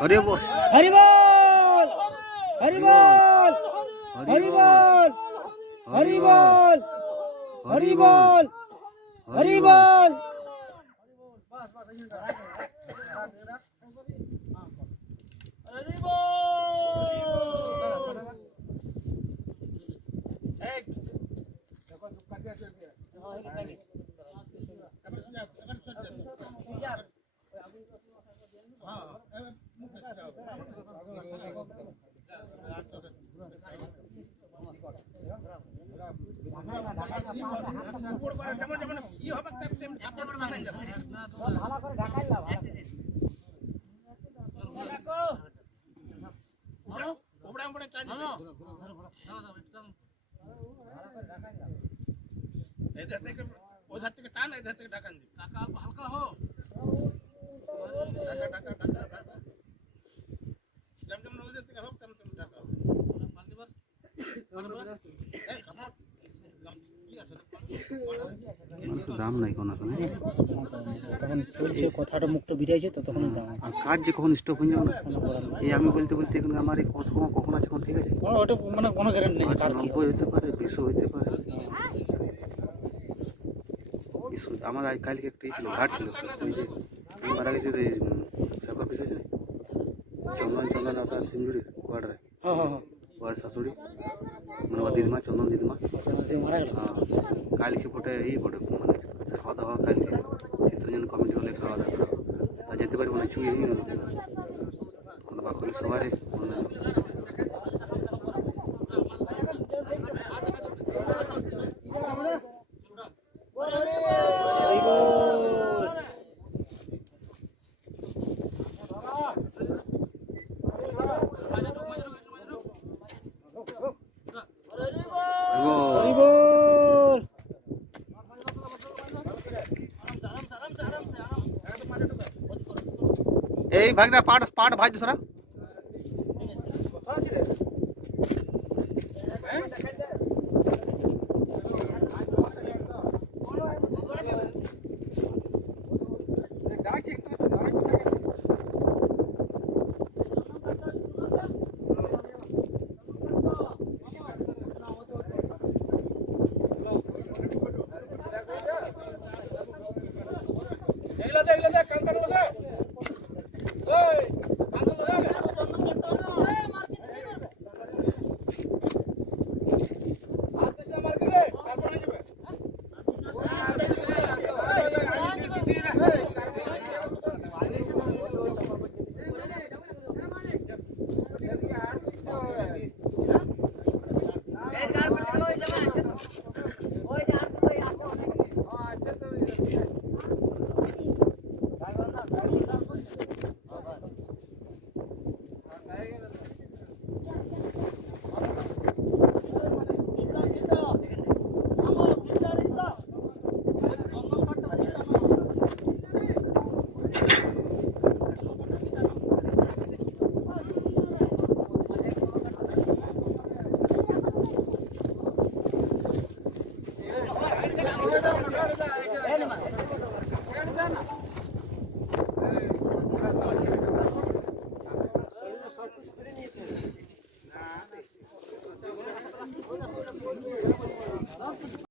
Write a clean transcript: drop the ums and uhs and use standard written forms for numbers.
हरि बोल हरि बोल हरि बोल हरि बोल हरि बोल हरि बोल हरि बोल। টান এধার থেকে ঢাকান দি কাকা হালকা হো ঢাকা যেমন নদী থেকে হোক তেমন ঢাকা দাম নাই কোনো তখন চলছে কথাটা মুখটা বিরাইছে তো তখন দাম আর কাজ যে কখন স্টপ হয়ে যাবে না এই আমি বলতে বলতে এখন আমার এই কখন আছে কোন ঠিক আছে ওটা মানে কোনো গ্যারান্টি নেই কার কি 90 হতে পারে 200 হতে পারে। আমার আজ কালকে একটা ছিল ঘাট ছিল ওই যে মারা গেছে ওই সাগর পিস আছে চন্দন আপনার সিমজুড়ি কোয়ার্টারে কোয়ার্টার শাশুড়ি মানে ওর দিদিমা চন্দন দিদিমা মারা গেল। হ্যাঁ কালকে পটে পটে মানে খাওয়া দাওয়া কালকে চিত্তরঞ্জন কমিটি হলে খাওয়া দাওয়া তা যেতে পারি মানে চুয়ে হয়ে গেল মানে বাকলি সবারই এই ভাগনা পাট ভাজ দোসরা